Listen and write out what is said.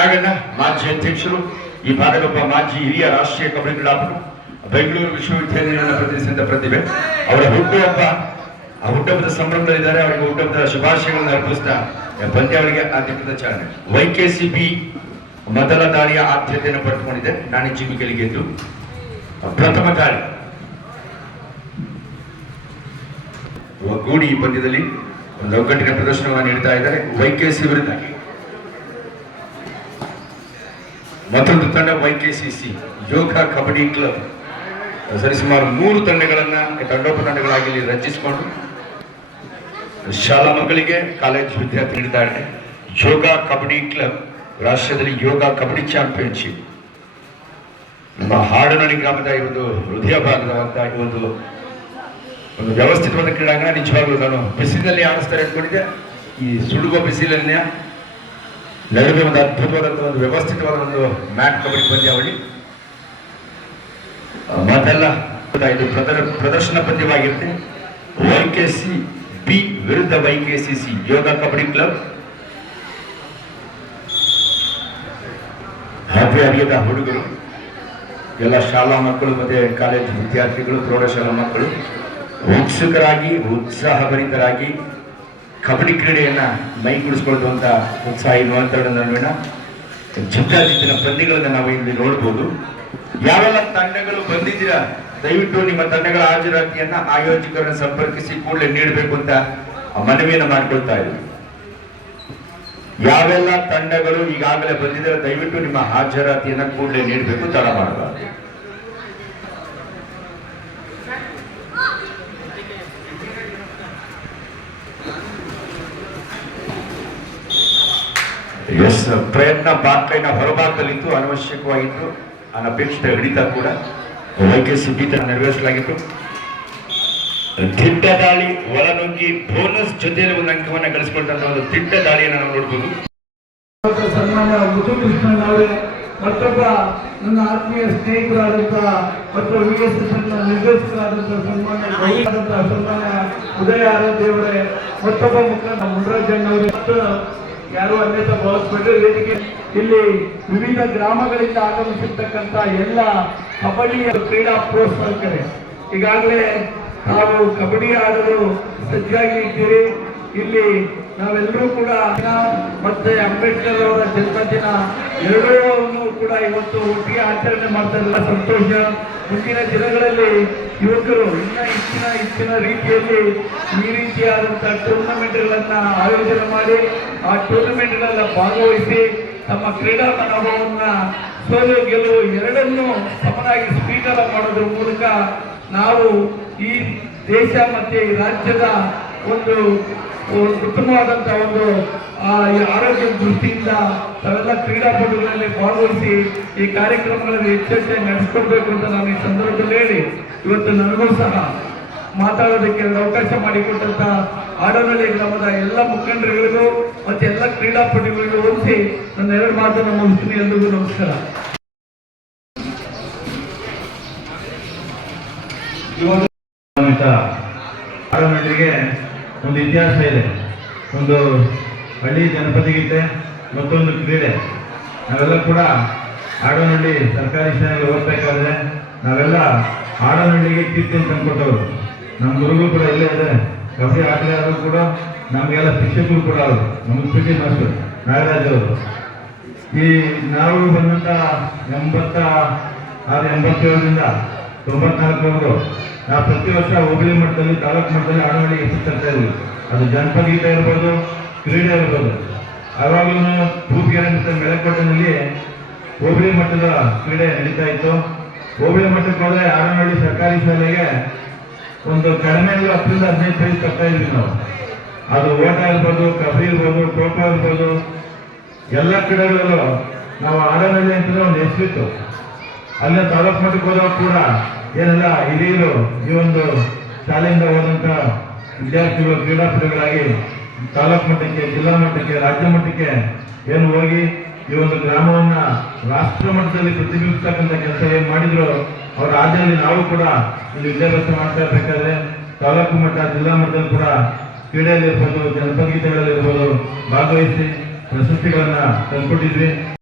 ನಾಗಣ್ಣ ಮಾಜಿ ಅಧ್ಯಕ್ಷರು, ಈ ಭಾಗದೊಬ್ಬ ಮಾಜಿ ಹಿರಿಯ ರಾಷ್ಟ್ರೀಯ ಕಬಡ್ಡಿ ಕ್ರೀಡಾಪಟು, ಬೆಂಗಳೂರು ವಿಶ್ವವಿದ್ಯಾನಿಲಯವನ್ನು ಪ್ರತಿನಿಧಿಸಿದ ಪ್ರತಿಭೆ. ಅವರ ಹುಟ್ಟುಹಬ್ಬ, ಆ ಹುಟ್ಟುಹಬ್ಬದ ಸಂಭ್ರಮದಲ್ಲಿದ್ದಾರೆ. ಅವರಿಗೆ ಹುಟ್ಟುಹಬ್ಬದ ಶುಭಾಶಯಗಳನ್ನು ಅರ್ಪಿಸ್ತಾ ಪಂದ್ಯಾವಳಿಗೆ ಆದ್ಯತೆ ಚಾಲನೆ. YKCB ಮೊದಲ ದಾಳಿಯ ಆದ್ಯತೆಯನ್ನು ಪಡೆದುಕೊಂಡಿದೆ. ನಾಣಿ ಚಿಮ್ಮಿಕಲಿ ಗೆದ್ದು ಪ್ರಥಮ ದಾಳಿ ಒಗ್ಗೂಡಿ ಈ ಪಂದ್ಯದಲ್ಲಿ ಒಂದು ಒಗ್ಗಟ್ಟಿನ ಪ್ರದರ್ಶನವನ್ನು ನೀಡ್ತಾ ಇದ್ದಾರೆ. YKC ವಿರುದ್ಧ ಮತ್ತೊಂದು ತಂಡ YKCC ಯೋಗ ಕಬಡ್ಡಿ ಕ್ಲಬ್ ಸರಿಸುಮಾರು 3 ತಂಡಗಳನ್ನ ತಂಡೋಪತಂಡಗಳಾಗಿ ಇಲ್ಲಿ ರಚಿಸಿಕೊಂಡು ಶಾಲಾ ಮಕ್ಕಳಿಗೆ ಕಾಲೇಜು ವಿದ್ಯಾರ್ಥಿ ನೀಡಿದ್ದಾರೆ. ಯೋಗ ಕಬಡ್ಡಿ ಕ್ಲಬ್ ರಾಷ್ಟ್ರದಲ್ಲಿ ಯೋಗ ಕಬಡ್ಡಿ ಚಾಂಪಿಯನ್ಶಿಪ್ ನಮ್ಮ ಹಾಡನಹಳ್ಳಿ ಗ್ರಾಮದ ಈ ಒಂದು ಹೃದಯ ಭಾಗದ ಒಂದು ವ್ಯವಸ್ಥಿತವಾದ ಕ್ರೀಡಾಂಗಣ. ನಿಜವಾಗ್ಲೂ ನಾನು ಬಿಸಿಲಿನಲ್ಲಿ ಆಡಿಸ್ತಾರೆ ಅನ್ಕೊಂಡಿದ್ದೆ. ಈ ಸುಡುವ ಬಿಸಿಲನ್ನ ನಡುವೆ ಒಂದು ಅದ್ಭುತವಾದಂತಹ ಒಂದು ವ್ಯವಸ್ಥಿತವಾದ ಒಂದು ಮ್ಯಾಟ್ ಕಬಡ್ಡಿ ಪಂದ್ಯಾವಳಿ. ಮತ್ತೆಲ್ಲ ಇದು ಪ್ರದರ್ಶನ ಪಂದ್ಯವಾಗಿರುತ್ತೆ. YKCB ವಿರುದ್ಧ YKCC ಯೋಗ ಕಬಡ್ಡಿ ಕ್ಲಬ್. ಹವ್ಯಾರಿಯದ ಹುಡುಗರು, ಎಲ್ಲ ಶಾಲಾ ಮಕ್ಕಳು ಮತ್ತೆ ಕಾಲೇಜು ವಿದ್ಯಾರ್ಥಿಗಳು, ಪ್ರೌಢಶಾಲಾ ಮಕ್ಕಳು ಉತ್ಸುಕರಾಗಿ ಉತ್ಸಾಹಭರಿತರಾಗಿ ಕಬಡ್ಡಿ ಕ್ರೀಡೆಯನ್ನ ಮೈಗೂಡಿಸ್ಕೊಳ್ಳುವಂತ ಉತ್ಸಾಹಿ ನಡುವಿನ ಜಿದ್ದಾಜಿದ್ದಿನ ಪಂದ್ಯಗಳನ್ನ ನಾವು ಇಲ್ಲಿ ನೋಡಬಹುದು. ಯಾವೆಲ್ಲ ತಂಡಗಳು ಬಂದಿದ್ದೀರಾ ದಯವಿಟ್ಟು ನಿಮ್ಮ ತಂಡಗಳ ಹಾಜರಾತಿಯನ್ನ ಆಯೋಜಕರನ್ನು ಸಂಪರ್ಕಿಸಿ ಕೂಡಲೇ ನೀಡಬೇಕು ಅಂತ ಮನವಿಯನ್ನು ಮಾಡಿಕೊಳ್ತಾ ಇದ್ದೀವಿ. ಯಾವೆಲ್ಲ ತಂಡಗಳು ಈಗಾಗಲೇ ಬಂದಿದ್ದಾರೆ ದಯವಿಟ್ಟು ನಿಮ್ಮ ಹಾಜರಾತಿಯನ್ನ ಕೂಡಲೇ ನೀಡಬೇಕು, ತಡ ಮಾಡಬಾರದು. ಎಸ್, ಪ್ರಯತ್ನ ಬಾಕ್ಲೈನ ಹೊರಭಾಗದಲ್ಲಿತ್ತು, ಅನವಶ್ಯಕವಾಗಿತ್ತು, ಅನಪೇಕ್ಷಿತ ಹಿಡಿತ ಕೂಡ YKCB ನೆರವೇರಿಸಲಾಗಿತ್ತು. ದಿಟ್ಟ ದಾಳಿ ಒಳನುಗ್ಗಿ ಬೋನಸ್ ಜೊತೆಯಲ್ಲಿ ಒಂದು ಅಂಕವನ್ನು ಗಳಿಸಿಕೊಂಡಂತ ಒಂದು ದಿಟ್ಟ ದಾಳಿಯನ್ನು ನಾವು ನೋಡಬಹುದು. ಸನ್ಮಾನ್ಯ ಮುತ್ತುಕೃಷ್ಣನ್ ಅವರೇ, ಮತ್ತೊಬ್ಬ ನನ್ನ ಆತ್ಮೀಯ ಸ್ನೇಹಿತರಾದಂತಹ ಮತ್ತು VSSN ನಿರ್ದೇಶಕರಾದಂತಹ ಸನ್ಮಾನ್ಯ ಉದಯ ಆರಾಧ್ಯ ಅವರೇ, ಮತ್ತೊಬ್ಬ ಮುಖಂಡ ಮುನ್ರಾಜಣ್ಣ ಅವರೇ, ಮತ್ತು ಯಾರು ಅನ್ಯತಾ ಭಾವಿಸಬೇಡಿ. ವೇದಿಕೆ ಇಲ್ಲಿ ವಿವಿಧ ಗ್ರಾಮಗಳಿಂದ ಆಗಮಿಸಿರ್ತಕ್ಕಂಥ ಎಲ್ಲ ಕಬಡ್ಡಿಯ ಕ್ರೀಡಾ ಪ್ರೋತ್ಸಾಹಕರೇ, ಈಗಾಗಲೇ ನಾವು ಕಬಡ್ಡಿ ಆಡಲು ಸಜ್ಜಾಗಿ ಇದ್ದೀರಿ. ಇಲ್ಲಿ ನಾವೆಲ್ಲರೂ ಕೂಡ ಮತ್ತೆ ಅಂಬೇಡ್ಕರ್ ಅವರ ಜನ್ಮದಿನ ಎರಡೂ ಕೂಡ ಇವತ್ತು ಒಟ್ಟಿಗೆ ಆಚರಣೆ ಮಾಡ್ತಾ ಇಲ್ಲ. ಸಂತೋಷ. ಮುಂದಿನ ದಿನಗಳಲ್ಲಿ ಯುವಕರು ಹೆಚ್ಚಿನ ರೀತಿಯಲ್ಲಿ ಈ ರೀತಿಯಾದಂತಹ ಟೂರ್ನಮೆಂಟ್ಗಳನ್ನ ಆಯೋಜನೆ ಮಾಡಿ ಆ ಟೂರ್ನಮೆಂಟ್ಗಳೆಲ್ಲ ಭಾಗವಹಿಸಿ ತಮ್ಮ ಕ್ರೀಡಾ ಮನೋಭಾವವನ್ನ ಸೋಲು ಗೆಲುವು ಎರಡನ್ನೂ ಸಮನಾಗಿ ಸ್ವೀಕಾರ ಮಾಡೋದ್ರ ಮೂಲಕ ನಾವು ಈ ದೇಶ ಮತ್ತೆ ಈ ರಾಜ್ಯದ ಒಂದು ಉತ್ತಮವಾದಂತಹ ಒಂದು ಆರೋಗ್ಯ ದೃಷ್ಟಿಯಿಂದ ತಾವೆಲ್ಲ ಕ್ರೀಡಾಪಟುಗಳಲ್ಲಿ ಭಾಗವಹಿಸಿ ಈ ಕಾರ್ಯಕ್ರಮಗಳಲ್ಲಿ ಹೆಚ್ಚೆಚ್ಚಾಗಿ ನಡೆಸಿಕೊಡ್ಬೇಕು ಅಂತ ನಾನು ಈ ಸಂದರ್ಭದಲ್ಲಿ ಹೇಳಿ, ಇವತ್ತು ನನಗೂ ಸಹ ಮಾತಾಡೋದಕ್ಕೆ ಅವಕಾಶ ಮಾಡಿಕೊಟ್ಟಂತ ಹಾಡನಹಳ್ಳಿ ಗ್ರಾಮದ ಎಲ್ಲ ಮುಖಂಡರುಗಳಿಗೂ ಮತ್ತೆ ಎಲ್ಲ ಕ್ರೀಡಾಪಟುಗಳಿಗೂ ಹೊಂದಿಸಿ ನನ್ನ 2 ಮಾತನ್ನು ಮುಗಿಸ್ತೀನಿ. ಎಲ್ರಿಗೂ ನಮಸ್ಕಾರ. ಹಾಡನಹಳ್ಳಿಗೆ ಒಂದು ಇತಿಹಾಸ ಇದೆ. ಒಂದು ಹಳ್ಳಿ ಜನಪದ ಗೀತೆ, ಮತ್ತೊಂದು ಕ್ರೀಡೆ. ನಾವೆಲ್ಲ ಕೂಡ ಹಾಡನಹಳ್ಳಿ ಸರ್ಕಾರಿ ಶಾಲೆಗೆ ಓದಬೇಕಾದ್ರೆ ನಾವೆಲ್ಲ ಹಾಡನಹಳ್ಳಿಗೆ ಕೀರ್ತಿಯನ್ನು ತಂದುಕೊಟ್ಟವರು. ನಮ್ಮ ಗುರುಗಳು ಕೂಡ ಇಲ್ಲೇ ಇದೆ. ಕಬಡ್ಡಿ ಆಟಗಾರರು ಕೂಡ ನಮಗೆಲ್ಲ ಶಿಕ್ಷಕರು ಕೂಡ ಅವರು, ನಮ್ಮ PT ಮಾಸ್ಟರ್ ನಾಗರಾಜ್ ಅವರು. ಈ ನಾವು ಬಂದಂತ 87ರಿಂದ 94ವರೆಗೂ ನಾವು ಪ್ರತಿ ವರ್ಷ ಹೋಬಳಿ ಮಟ್ಟದಲ್ಲಿ, ತಾಲೂಕು ಮಟ್ಟದಲ್ಲಿ ಹಾಡನಹಳ್ಳಿಗೆ ಹೆಸರು ತರ್ತಾ ಇದ್ವಿ. ಅದು ಜನಪದ ಗೀತೆ ಇರ್ಬೋದು, ಕ್ರೀಡೆ ಇರ್ಬೋದು. ಆವಾಗಲೂ ಭೂಪಿಗೆರೆ ಮತ್ತು ಮೆಳಕೋಟೆನಲ್ಲಿ ಹೋಬಳಿ ಮಟ್ಟದ ಕ್ರೀಡೆ ನಡೀತಾ ಇತ್ತು. ಹೋಬಳಿ ಮಟ್ಟಕ್ಕೆ ಹೋದ್ರೆ ಹಾಡನಹಳ್ಳಿ ಸರ್ಕಾರಿ ಶಾಲೆಗೆ ಒಂದು ಕಡಿಮೆ 10ರಿಂದ 15 ಪ್ರೈಸ್ ತರ್ತಾ ಇದ್ವಿ ನಾವು. ಅದು ಓಟ ಇರ್ಬೋದು, ಕಬಡ್ಡಿ ಇರ್ಬೋದು, ಖೋ ಖೋ ಇರ್ಬೋದು, ಎಲ್ಲ ಕ್ರೀಡೆಗಳಲ್ಲೂ ನಾವು ಹಾಡನಹಳ್ಳಿ ಅಂತಂದ್ರೆ ಒಂದು ಹೆಸರಿತ್ತು. ಅಲ್ಲೇ ತಾಲೂಕು ಮಟ್ಟಕ್ಕೆ ಹೋದಾಗ ಕೂಡ ಏನೆಲ್ಲ ಹಿರಿಯರು ಈ ಒಂದು ಶಾಲೆಯಿಂದ ಹೋದಂತ ವಿದ್ಯಾರ್ಥಿಗಳು ಕ್ರೀಡಾಪಟುಗಳಾಗಿ ತಾಲೂಕು ಮಟ್ಟಕ್ಕೆ, ಜಿಲ್ಲಾ ಮಟ್ಟಕ್ಕೆ, ರಾಜ್ಯ ಮಟ್ಟಕ್ಕೆ ಏನು ಹೋಗಿ ಈ ಒಂದು ಗ್ರಾಮವನ್ನ ರಾಷ್ಟ್ರ ಮಟ್ಟದಲ್ಲಿ ಪ್ರತಿಬಿಂಬಿಸ್ತಕ್ಕಂಥ ಕೆಲಸ ಏನ್ ಮಾಡಿದ್ರು ಅವರ ಆದ್ಯದಲ್ಲಿ ನಾವು ಕೂಡ ಇಲ್ಲಿ ವಿದ್ಯಾಭ್ಯಾಸ ಮಾಡ್ತಾ ಇರ್ಬೇಕಾದ್ರೆ ತಾಲೂಕು ಮಟ್ಟ, ಜಿಲ್ಲಾ ಮಟ್ಟದಲ್ಲಿ ಕೂಡ ಕ್ರೀಡೆಯಲ್ಲಿ ಇರ್ಬೋದು, ಜನಪದ ಗೀತೆಗಳಲ್ಲಿ ಇರ್ಬೋದು ಭಾಗವಹಿಸಿ ಪ್ರಶಸ್ತಿಗಳನ್ನ ತಂದುಕೊಟ್ಟಿದ್ವಿ.